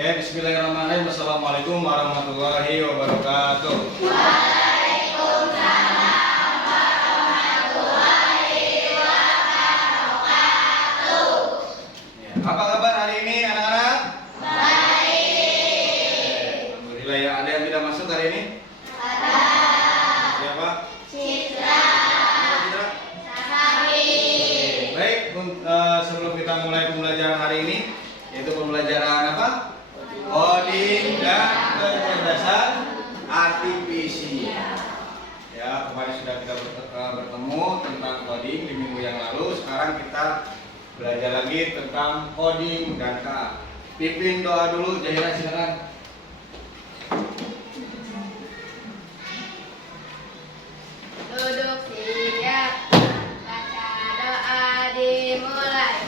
Oke, bismillahirrahmanirrahim. Assalamualaikum warahmatullahi wabarakatuh. Waalaikumsalam warahmatullahi wabarakatuh. Ya, apa kabar hari ini anak-anak? Baik. Alhamdulillah ya. Ada yang tidak masuk hari ini? Ada. Siapa? Citra. Citra? Sari. Baik, sebelum kita mulai pembelajaran hari ini, yaitu pembelajaran apa? Coding dan kecerdasan artifisial. Ya, kemarin sudah kita bertemu tentang coding di minggu yang lalu. Sekarang kita belajar lagi tentang coding dan KA. Pimpin doa dulu, Jahira silakan. Duduk siap. Baca doa dimulai.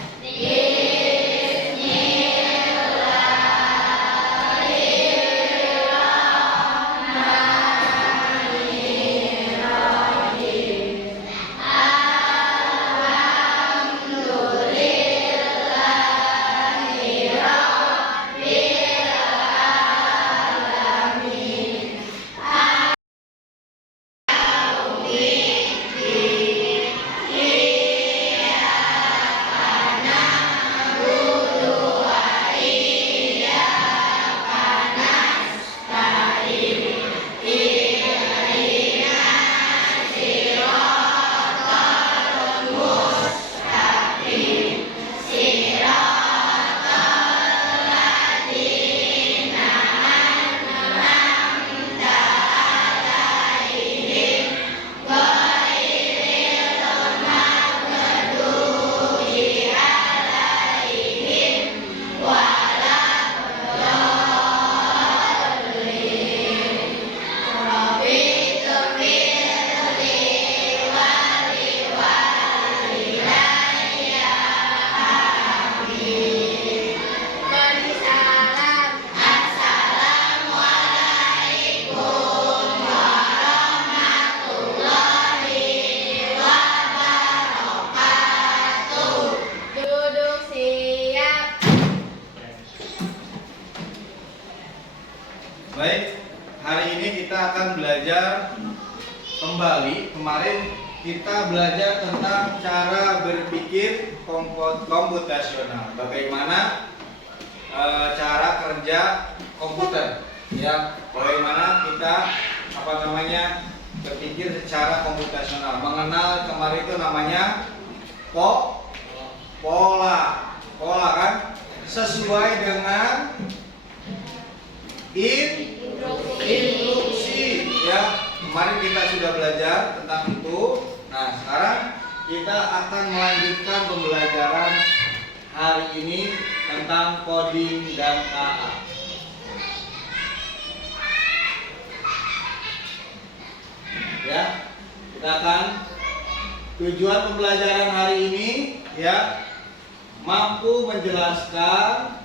Baik, hari ini kita akan belajar kembali. Kemarin kita belajar tentang cara berpikir komputasional. Bagaimana cara kerja komputer, ya. Bagaimana kita berpikir secara komputasional. Mengenal kemarin itu namanya pola kan, sesuai dengan instruksi, ya. Kemarin kita sudah belajar tentang itu. Nah, sekarang kita akan melanjutkan pembelajaran hari ini tentang coding dan KA. Ya, kita akan tujuan pembelajaran hari ini, ya, mampu menjelaskan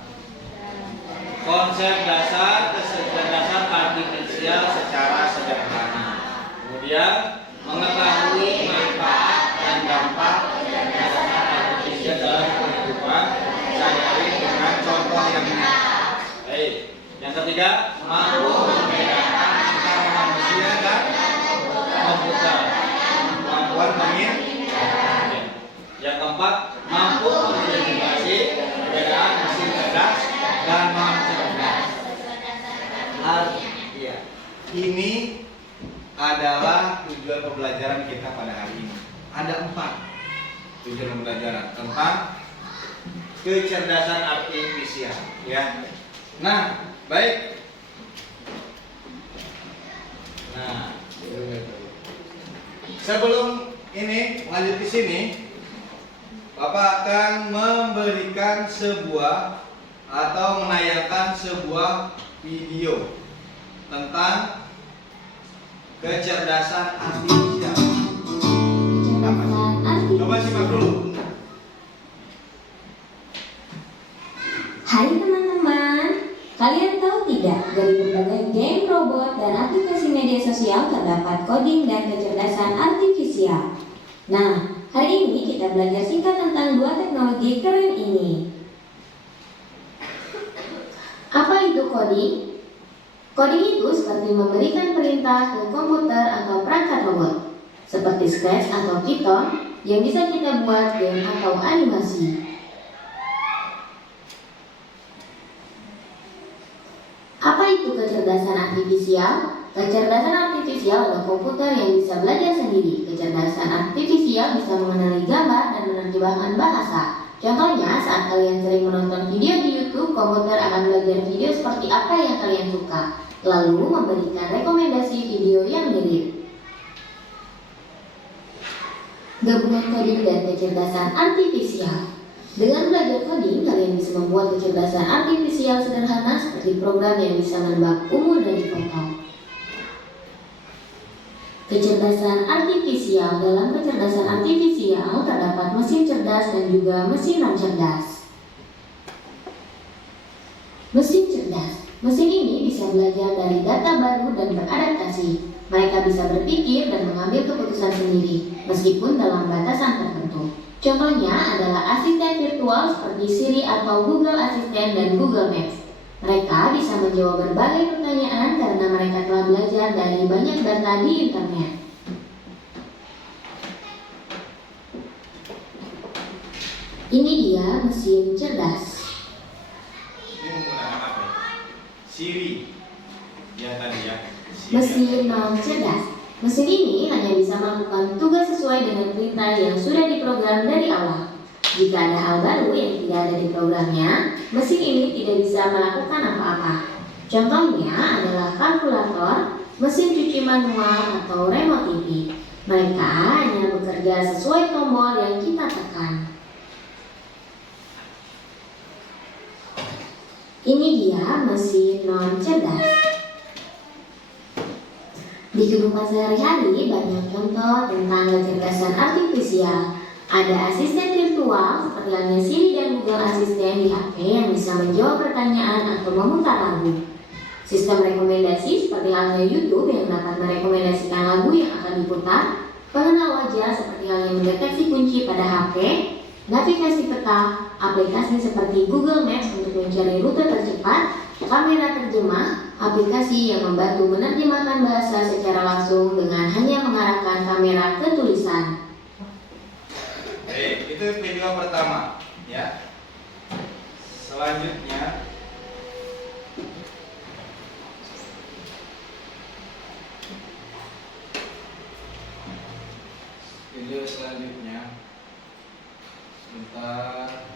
konsep dasar kecerdasan artifisial secara sederhana. Kemudian mengetahui manfaat dan dampak kecerdasan artifisial dalam kehidupan sehari-hari dengan contoh yang nyata. Baik. Yang ketiga, mampu membedakan antara manusia dan komputer. Kemampuan menginterpretasi. Yang keempat, mampu mengidentifikasi perbedaan mesin cerdas dan non cerdas. Ya, ini adalah tujuan pembelajaran kita pada hari ini. Ada 4 tujuan pembelajaran tentang kecerdasan artifisial, ya. Nah, baik. Nah, sebelum ini lanjut ke sini, Bapak akan memberikan sebuah atau menayangkan sebuah video tentang kecerdasan artifisial. Coba simak dulu. Hai teman-teman, kalian tahu tidak, dari berbagai game, robot, dan aplikasi media sosial terdapat coding dan kecerdasan artifisial. Nah, hari ini kita belajar singkat tentang 2 teknologi keren ini. Apa itu coding? Coding itu seperti memberikan perintah ke komputer atau perangkat robot, seperti Scratch atau Python yang bisa kita buat game atau animasi. Apa itu kecerdasan artifisial? Kecerdasan artifisial adalah komputer yang bisa belajar sendiri. Kecerdasan artifisial bisa mengenali gambar dan menerjemahkan bahasa. Contohnya, saat kalian sering menonton video di YouTube, komputer akan belajar video seperti apa yang kalian suka, lalu memberikan rekomendasi video yang mirip. Gabungan coding dan kecerdasan artifisial. Dengan belajar coding, kalian bisa membuat kecerdasan artifisial sederhana seperti program yang bisa menebak umur dari foto. Kecerdasan artifisial. Dalam kecerdasan artifisial terdapat mesin cerdas dan juga mesin non-cerdas. Mesin cerdas. Mesin ini bisa belajar dari data baru dan beradaptasi. Mereka bisa berpikir dan mengambil keputusan sendiri, meskipun dalam batasan tertentu. Contohnya adalah asisten virtual seperti Siri atau Google Assistant dan Google Maps. Mereka bisa menjawab berbagai pertanyaan karena mereka telah belajar dari banyak data di internet. Ini dia mesin cerdas. Ini menggunakan apa? Siri. Ya tadi ya. Mesin non-cerdas. Mesin ini hanya bisa melakukan tugas sesuai dengan perintah yang sudah diprogram dari awal. Jika ada hal baru yang tidak ada di programnya, mesin ini tidak bisa melakukan apa-apa. Contohnya adalah kalkulator, mesin cuci manual, atau remote TV. Mereka hanya bekerja sesuai tombol yang kita tekan. Ini dia mesin non-cerdas. Di kehidupan sehari-hari banyak contoh tentang kecerdasan artifisial. Ada asisten virtual seperti halnya Siri dan Google Assistant di HP yang bisa menjawab pertanyaan atau memutar lagu. Sistem rekomendasi seperti halnya YouTube yang dapat merekomendasikan lagu yang akan diputar. Pengenal wajah seperti halnya mendeteksi kunci pada HP. Navigasi peta, aplikasi seperti Google Maps untuk mencari rute tercepat. Kamera terjemah, aplikasi yang membantu menerjemahkan bahasa secara langsung dengan hanya mengarahkan kamera ke tulisan. Baik, itu video pertama, ya. Selanjutnya, video selanjutnya, sebentar.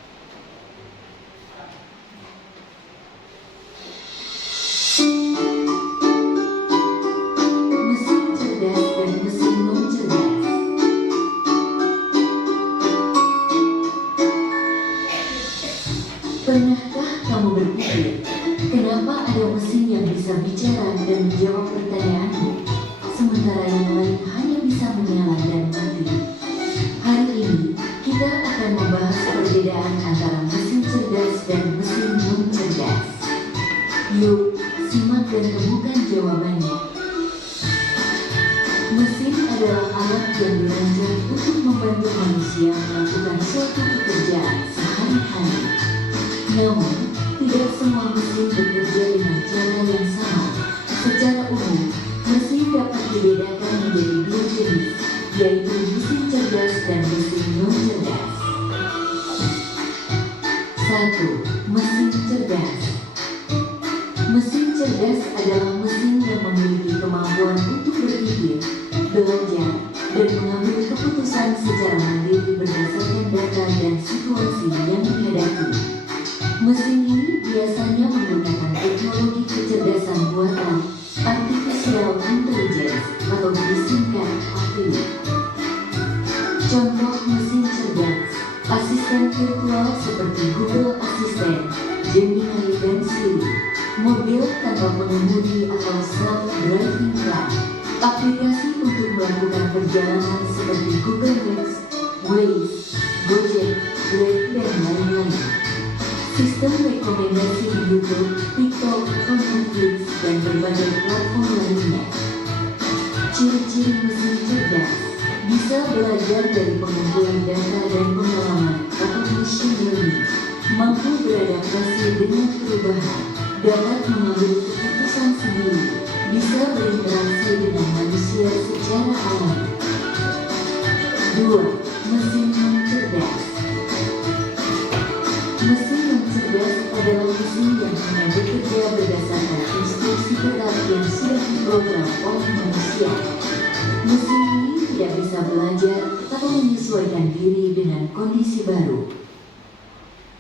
Mesin cerdas dan mesin non-cerdas. Pernahkah kamu berpikir, kenapa ada mesin yang bisa bicara dan menjawab pertanyaanmu, sementara yang lain hanya bisa menyala dan mati? Hari ini, kita akan membahas perbedaan antara mesin cerdas dan mesin non-cerdas. Yuk, simak dan temukan jawabannya. Mesin adalah alat yang dirancang untuk membantu manusia melakukan suatu pekerjaan sehari-hari. Namun, tidak semua mesin bekerja dengan cara yang sama. Secara umum, mesin dapat dibedakan menjadi dua jenis, yaitu mesin cerdas dan mesin non-cerdas. 1. Mesin cerdas. Mesin cerdas adalah mesin yang memiliki kemampuan untuk berpikir, belajar, dan mengambil keputusan secara mandiri berdasarkan data dan situasi yang dihadapi. Mesin ini biasanya menggunakan teknologi kecerdasan buatan, artificial intelligence, atau disingkat API. Contoh mesin cerdas, asisten virtual seperti Google Assistant, Gemini, dan Siri, mobil tanpa pengemudi atau self-driving car, aplikasi untuk melakukan perjalanan seperti Google Maps, Waze, Gojek, Grab, dan lain-lain. Sistem rekomendasi di YouTube, TikTok, Netflix, dan berbagai platform lainnya. Ciri-ciri mesin cerdas bisa belajar dari pengumpulan data dan pengalaman atau machine learning, mampu beradaptasi dengan perubahan, dapat mengambil keputusan sendiri, bisa berinteraksi dengan manusia secara alami. 2. Mesin non cerdas. Mesin non cerdas adalah mesin yang hanya bekerja berdasarkan instruksi tetap yang sudah diprogram oleh manusia. Mesin ini tidak bisa belajar atau menyesuaikan diri dengan kondisi baru.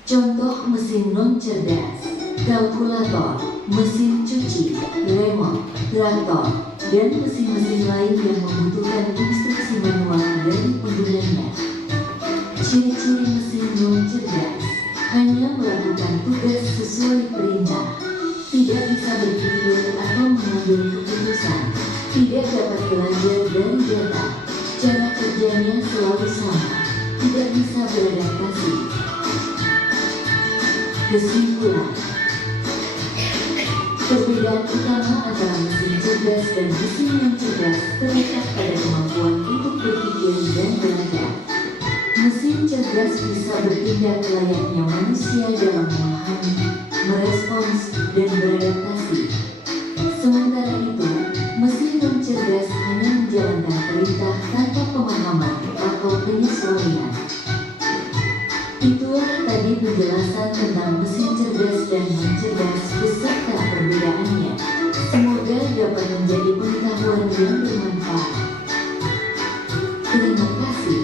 Contoh mesin non cerdas: kalkulator, mesin cuci, remote, traktor, dan mesin-mesin lain yang membutuhkan instruksi manual dari penggunanya. Ciri-ciri mesin non cerdas: hanya melakukan tugas sesuai perintah, tidak bisa berpikir atau mengambil keputusan, tidak dapat belajar dari data, cara kerjanya selalu sama, tidak bisa beradaptasi. Kesimpulan: perbedaan utama antara mesin cerdas dan mesin non cerdas terletak pada kemampuan untuk berpikir dan belajar. Mesin cerdas bisa bertindak layaknya manusia dalam memahami, merespons, dan beradaptasi. Sementara itu, mesin non cerdas hanya menjalankan perintah tanpa pemahaman atau penyesuaian. Itulah tadi penjelasan tentang mesin cerdas dan non cerdas beserta perbedaannya. Semoga dapat menjadi pengetahuan yang bermanfaat. Terima kasih.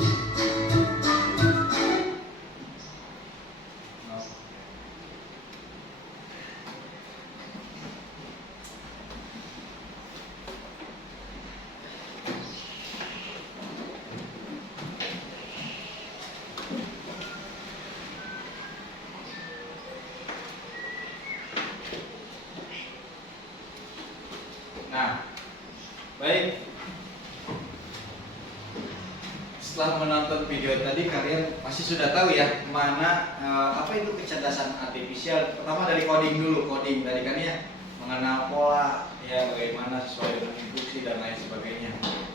Nah, baik. Setelah menonton video tadi, kalian pasti sudah tahu ya mana apa itu kecerdasan artifisial. Pertama dari coding dulu, coding tadi kan ya, mengenal pola, ya bagaimana sesuai dengan instruksi dan lain sebagainya.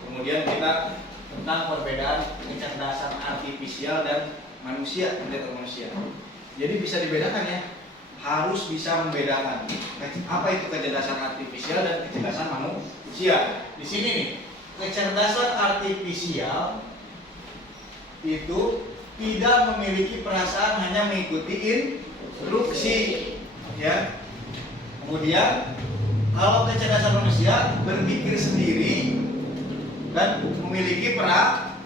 Kemudian kita tentang perbedaan kecerdasan artifisial dan manusia, manusia. Jadi bisa dibedakan ya. Harus bisa membedakan apa itu kecerdasan artifisial dan kecerdasan manusia. Di sini nih, kecerdasan artifisial itu tidak memiliki perasaan, hanya mengikuti instruksi, ya. Kemudian kalau kecerdasan manusia berpikir sendiri dan memiliki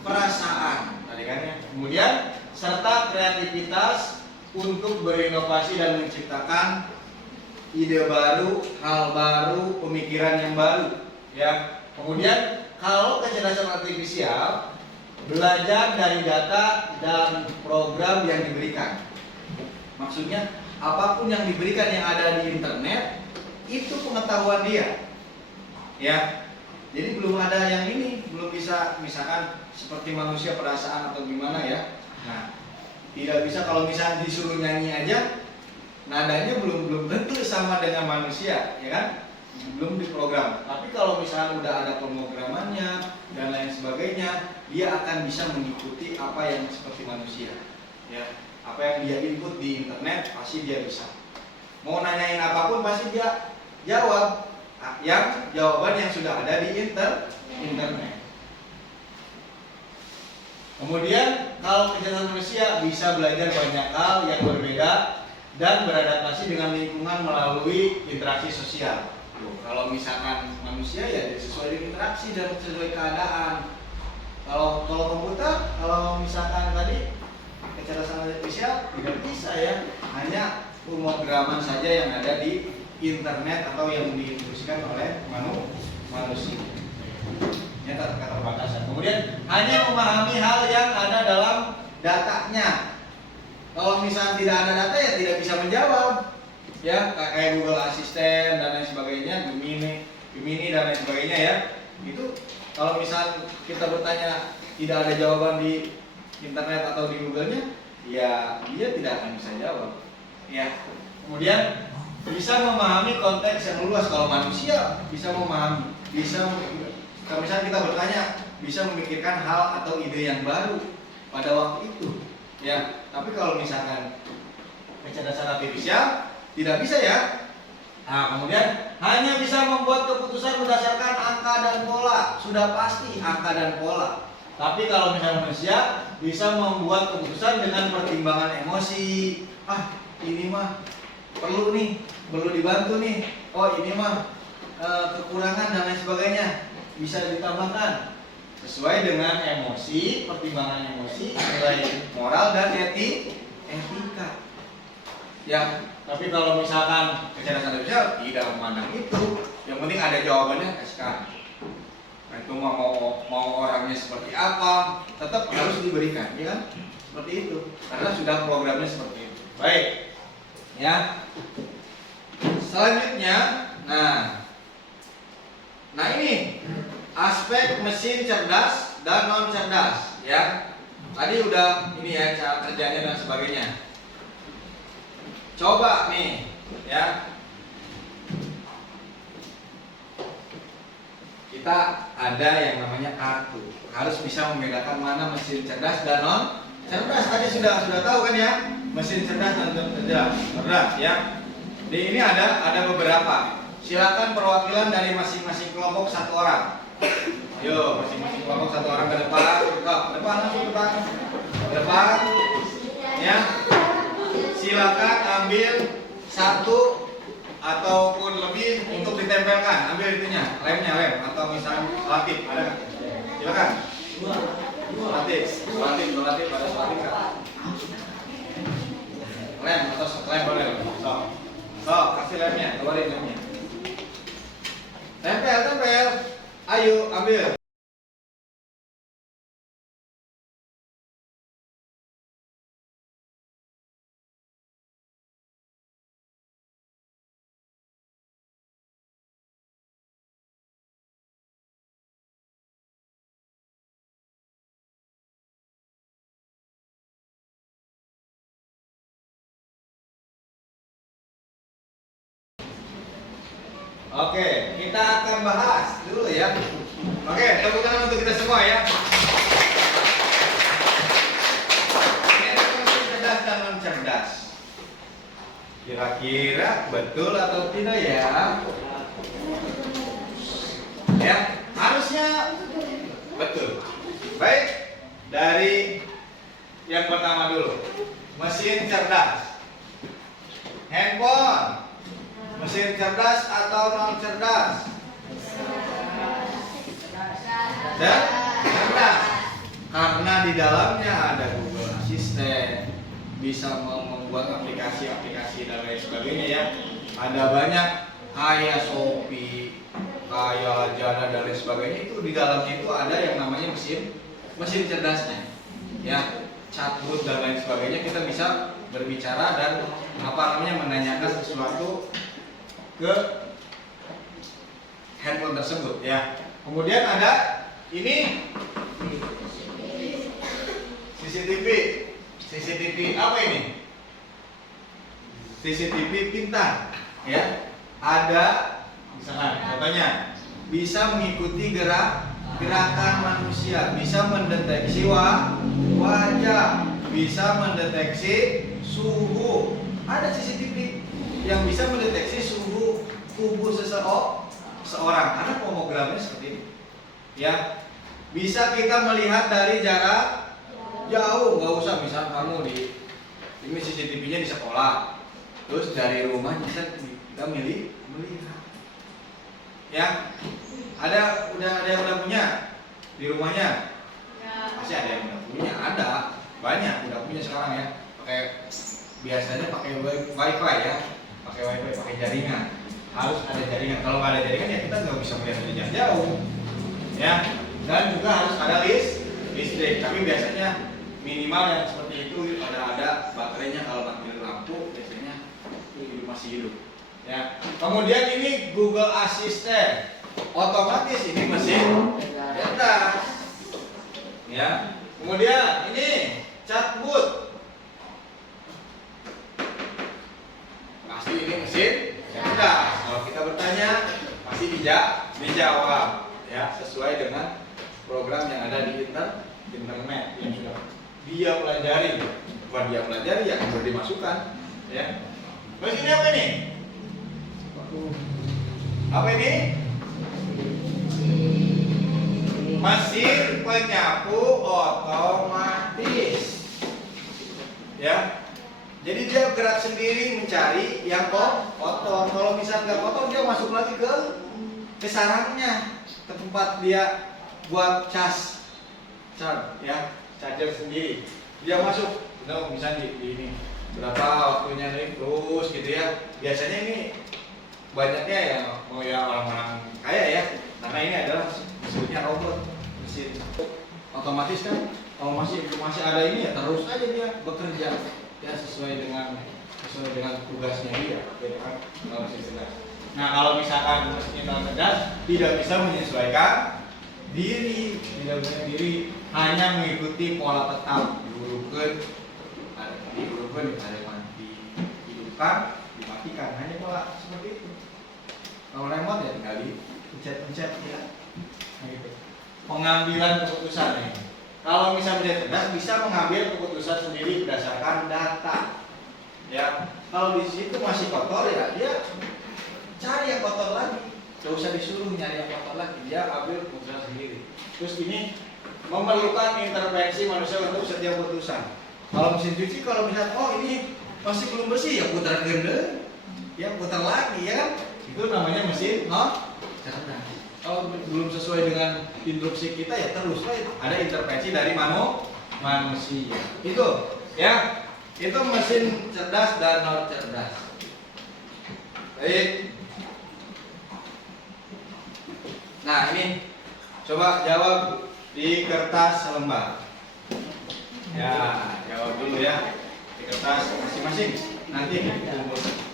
perasaan, tadi kan ya. Kemudian serta kreativitas untuk berinovasi dan menciptakan ide baru, hal baru, pemikiran yang baru, ya. Kemudian kalau kecerdasan artifisial belajar dari data dan program yang diberikan. Maksudnya apapun yang diberikan yang ada di internet itu pengetahuan dia, ya. Jadi belum ada yang ini, belum bisa misalkan seperti manusia perasaan atau gimana ya. Nah, tidak bisa kalau misalnya disuruh nyanyi aja, nadanya belum tentu sama dengan manusia, ya kan? Belum diprogram. Tapi kalau misalnya udah ada pemrogramannya dan lain sebagainya, dia akan bisa mengikuti apa yang seperti manusia, ya. Apa yang dia input di internet pasti dia bisa. Mau nanyain apapun pasti dia jawab yang jawaban yang sudah ada di internet. Kemudian kalau kecerdasan manusia bisa belajar banyak hal yang berbeda dan beradaptasi dengan lingkungan melalui interaksi sosial. Kalau misalkan manusia ya sesuai dengan interaksi dan sesuai keadaan. Kalau komputer, kalau misalkan tadi kecerdasan artifisial tidak bisa ya, hanya pemrograman saja yang ada di internet atau yang diinstruksikan oleh manusia. Ini keterbatasan. Kemudian hanya memahami hal yang ada dalam datanya. Kalau misalnya tidak ada data ya tidak bisa menjawab. Ya, kayak Google Assistant dan lain sebagainya, Gemini dan lain sebagainya ya. Itu kalau misalnya kita bertanya tidak ada jawaban di internet atau di Google-nya, ya dia tidak akan bisa jawab. Ya. Kemudian bisa memahami konteks yang luas. Kalau manusia bisa memahami, kalau misalnya kita bertanya, bisa memikirkan hal atau ide yang baru pada waktu itu, ya. Tapi kalau misalkan kecerdasan artifisial tidak bisa ya, Nah, kemudian hanya bisa membuat keputusan berdasarkan angka dan pola. Sudah pasti angka dan pola. Tapi kalau misalnya manusia bisa membuat keputusan dengan pertimbangan emosi. Ah, ini mah perlu nih, perlu dibantu nih. Oh, ini mah kekurangan dan lain sebagainya. Bisa ditambahkan sesuai dengan emosi, pertimbangan emosi, nilai moral dan etika. Ya, tapi kalau misalkan kecerdasan artifisial tidak memandang itu, yang penting ada jawabannya kasihkan. Itu mau orangnya seperti apa, tetap harus diberikan, ya kan? Seperti itu, karena sudah programnya seperti itu. Baik, ya. Selanjutnya, nah ini aspek mesin cerdas dan non cerdas, ya. Tadi udah ini ya cara kerjanya dan sebagainya. Coba nih, ya. Kita ada yang namanya kartu. Harus bisa membedakan mana mesin cerdas dan non cerdas. Tadi sudah tahu kan ya, mesin cerdas dan non cerdas, ya. Di ini ada beberapa. Silakan perwakilan dari masing-masing kelompok satu orang. Ayo, masing-masing kelompok satu orang ke depan. Ke depan langsung ke depan. Ke depan. Ya. Silakan ambil satu ataupun lebih untuk ditempelkan. Ambil itunya, lem atau misalnya latif, ada nggak? Silakan. Latif pada latif kan? Lem atau lem boleh. So, kasih lemnya, keluarin lemnya. Tempel. Ayo ambil. Oke, kita akan bahas dulu ya. Oke, tepuk tangan untuk kita semua ya. Ini mesin cerdas dan non cerdas. Kira-kira betul atau tidak ya? Ya, harusnya betul. Baik, dari yang pertama dulu. Mesin cerdas. Handphone. Mesin cerdas atau non cerdas? Dan cerdas. Karena di dalamnya ada Google Assistant, bisa membuat aplikasi-aplikasi dan lain sebagainya ya. Ada banyak kayak Shopee, kayak Lazada dan lain sebagainya, itu di dalamnya itu ada yang namanya mesin cerdasnya. Ya, chatbot dan lain sebagainya, kita bisa berbicara dan menanyakan sesuatu ke handphone tersebut ya. Kemudian ada ini CCTV apa ini? CCTV pintar ya. Ada misalkan contohnya bisa mengikuti gerakan manusia, bisa mendeteksi wajah, bisa mendeteksi suhu. Ada CCTV yang bisa mendeteksi suhu tubuh seseorang karena homogramnya seperti ini. Ya, bisa kita melihat dari jarak jauh, nggak usah misal kamu ini CCTV-nya di sekolah, terus dari rumah bisa kita melihat. Ya, udah ada yang udah punya di rumahnya? Pasti ada yang udah punya, ada banyak udah punya sekarang ya. Biasanya pakai wifi ya. Pakai wifi, pakai jaringan, harus ada jaringan. Kalau nggak ada jaringan ya kita nggak bisa melihat dari jarak jauh, ya. Dan juga harus ada listrik. Tapi biasanya minimal yang seperti itu ada baterainya. Kalau mati lampu biasanya itu masih hidup, ya. Kemudian ini Google Assistant, otomatis ini mesin cerdas, ya. Kemudian ini chatbot. Pasti ini mesin cerdas. Kalau kita bertanya, pasti dijawab ya sesuai dengan program yang ada di internet yang sudah dia pelajari. Bukan dia pelajari, yang sudah dimasukkan ya. Mesin ini apa nih? Apa ini? Mesin penyapu otomatis. Ya. Jadi dia gerak sendiri mencari yang kotor. Kalau misalnya nggak kotor, dia masuk lagi ke sarangnya, ke tempat dia buat ya, charger sendiri. Dia masuk, misalnya di ini berapa waktunya nih, terus gitu ya. Biasanya ini banyaknya ya mau ya orang-orang kaya ya, karena ini adalah mesinnya robot, mesin otomatis kan. Kalau masih ada ini ya terus aja dia bekerja ya sesuai dengan tugasnya dia, gitu kan. Kalau mesin cerdas. Nah kalau misalkan mesin cerdas tidak bisa menyesuaikan diri, hanya mengikuti pola tetap, dihidupkan, dimatikan, hanya pola seperti itu. Kalau remote ya tinggal dipencet ya, nah, gitu. Pengambilan keputusan nih. Kalau misalnya cerdas bisa mengambil keputusan sendiri berdasarkan data. Ya, kalau di situ masih kotor ya dia cari yang kotor lagi. Gak usah disuruh nyari yang kotor lagi, dia ambil keputusan sendiri. Terus ini memerlukan intervensi manusia untuk setiap keputusan. Kalau mesin cuci, kalau misalnya ini masih belum bersih ya putar gende, ya putar lagi ya. Itu namanya mesin cerdas. Kalau belum sesuai dengan instruksi kita ya terus ada intervensi dari manusia. Itu ya, itu mesin cerdas dan non cerdas. Baik. Nah ini coba jawab di kertas selembar. Ya jawab dulu ya di kertas masing-masing. Nanti dikumpul.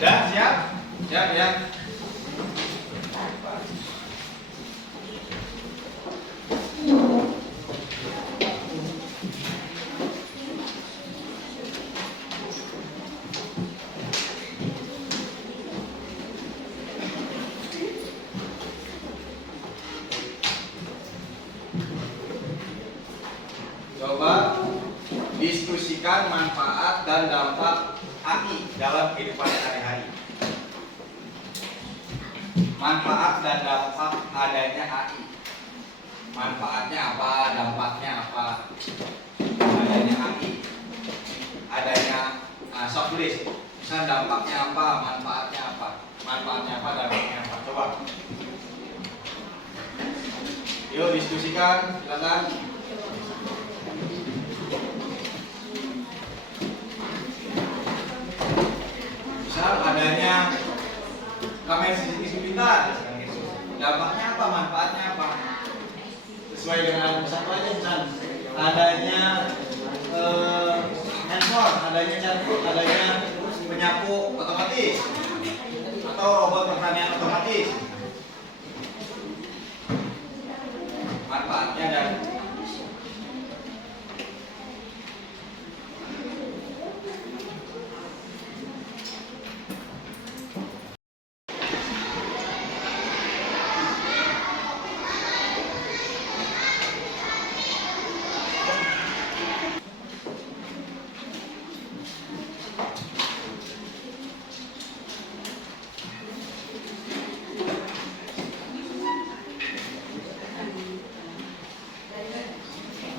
Dah siap? Siap ya. Coba diskusikan manfaat dan dampak AI dalam kehidupan sehari-hari. Manfaat dan dampak adanya AI. Manfaatnya apa, dampaknya apa? Adanya AI. Adanya soft list. Misalnya dampaknya apa, manfaatnya apa? Manfaatnya apa, dampaknya apa? Coba. Yuk diskusikan, silakan. Adanya kamera CCTV pintar, dampaknya apa, manfaatnya apa? Sesuai dengan satu aja misalnya adanya handphone, adanya chatbot, adanya penyapu otomatis atau robot pertanian otomatis. Manfaatnya dan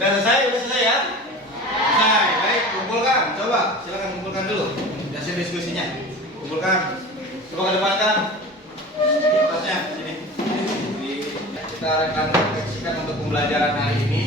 Udah selesai ya? Selesai. Baik, kumpulkan. Coba, silakan kumpulkan dulu hasil diskusinya. Kumpulkan. Coba kedepankan kertasnya sini. Kita akan refleksikan untuk pembelajaran hari ini.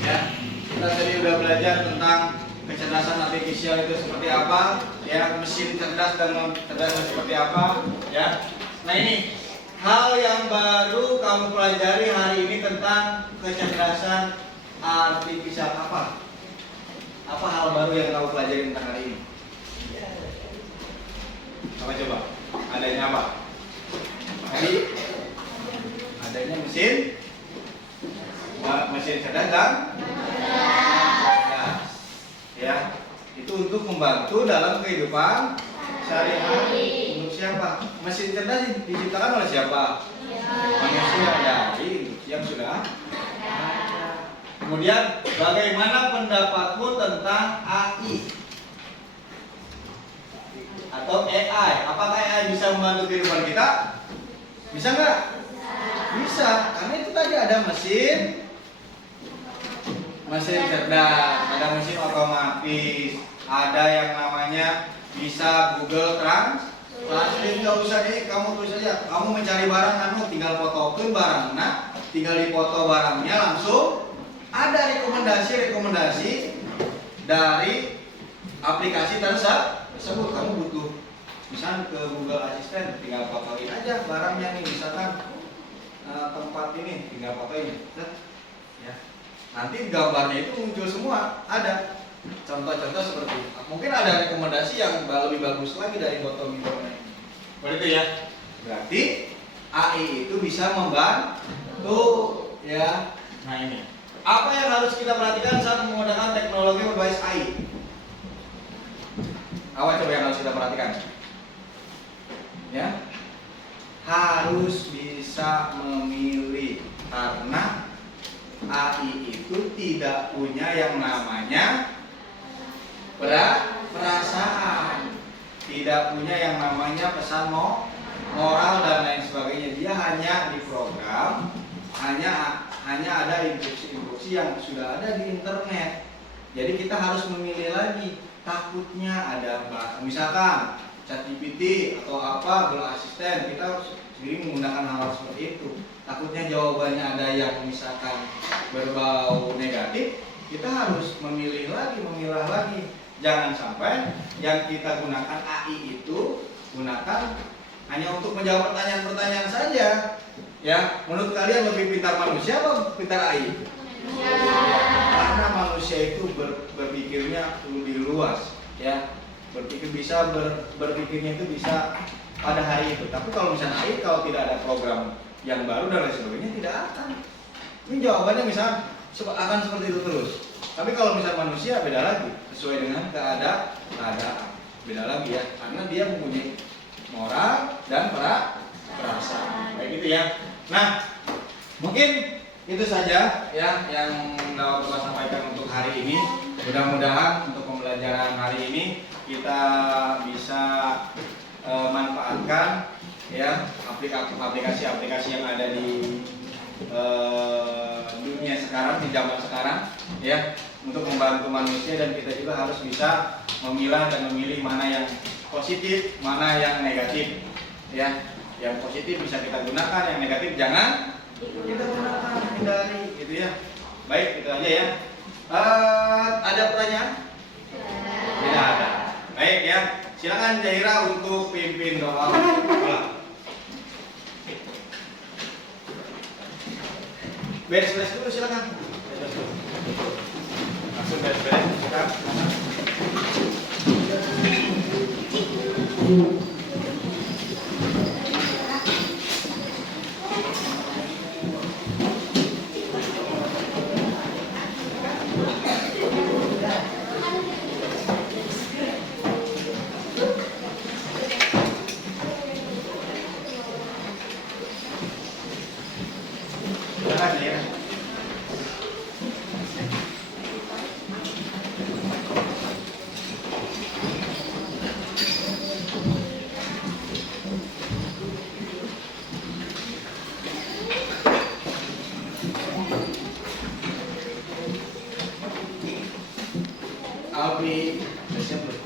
Ya, kita tadi udah belajar tentang kecerdasan artifisial itu seperti apa, ya, mesin cerdas dan non cerdas seperti apa, ya. Nah ini hal yang baru kamu pelajari hari ini tentang kecerdasan artifisial apa? Apa hal baru yang kamu pelajari tentang hari ini? Apa coba? mesin cerdas dan cerdas. Ya, itu untuk membantu dalam kehidupan sehari-hari. Untuk siapa? Mesin cerdas diciptakan oleh siapa? Manusia, ya. Yang sudah. Kemudian, bagaimana pendapatmu tentang AI atau AI? Apakah AI bisa membantu kehidupan kita? Bisa nggak? Bisa, karena itu tadi ada mesin cerdas, ada mesin otomatis, ada yang namanya bisa Google Translate. Nggak usah deh, kamu tulis aja. Kamu mencari barang, kamu tinggal fotokin barang, nah, tinggal dipoto barangnya langsung ada rekomendasi dari aplikasi tersebut. Kamu butuh misalnya ke Google Assistant, tinggal fotoin aja barangnya nih, misalkan tempat ini, tinggal fotoin. Ya. Nanti gambarnya itu muncul semua, ada contoh-contoh seperti itu. Mungkin ada rekomendasi yang lebih bagus lagi dari foto videonya. Begitu ya. Berarti AI itu bisa membantu ya. Nah ini. Apa yang harus kita perhatikan saat menggunakan teknologi berbasis AI? Apa coba yang harus kita perhatikan? Ya, harus bisa memilih, karena AI itu tidak punya yang namanya perasaan, tidak punya yang namanya pesan moral dan lain sebagainya. Dia hanya diprogram, hanya ada instruksi-instruksi yang sudah ada di internet. Jadi kita harus memilih lagi. Takutnya ada misalkan ChatGPT atau apa, Google Assistant, kita sendiri menggunakan hal seperti itu. Takutnya jawabannya ada yang misalkan berbau negatif, kita harus memilah lagi. Jangan sampai yang kita gunakan AI itu gunakan hanya untuk menjawab pertanyaan-pertanyaan saja. Ya, menurut kalian lebih pintar manusia atau pintar AI? Karena manusia itu berpikirnya lebih luas, ya. Berpikirnya itu bisa pada hari itu. Tapi kalau misalnya AI, kalau tidak ada program yang baru dan lain sebagainya, tidak akan. Ini jawabannya misalnya akan seperti itu terus. Tapi kalau misalnya manusia beda lagi, sesuai dengan keadaan, beda lagi ya, karena dia mempunyai moral dan perasaan. Kayak gitu ya. Nah, mungkin itu saja ya yang dapat Bapak sampaikan untuk hari ini. Mudah-mudahan untuk pembelajaran hari ini kita bisa manfaatkan ya aplikasi-aplikasi yang ada di dunia sekarang, di zaman sekarang ya, untuk membantu manusia, dan kita juga harus bisa memilah dan memilih mana yang positif, mana yang negatif ya. Yang positif bisa kita gunakan, yang negatif jangan kita gunakan, hindari gitu ya. Baik, itu aja ya. Ada pertanyaan? Tidak ada. Baik ya, silakan Jaira untuk pimpin doa. Beres-beres dulu, silakan. Langsung beres-beres, silakan. Alfi, udah siap belum?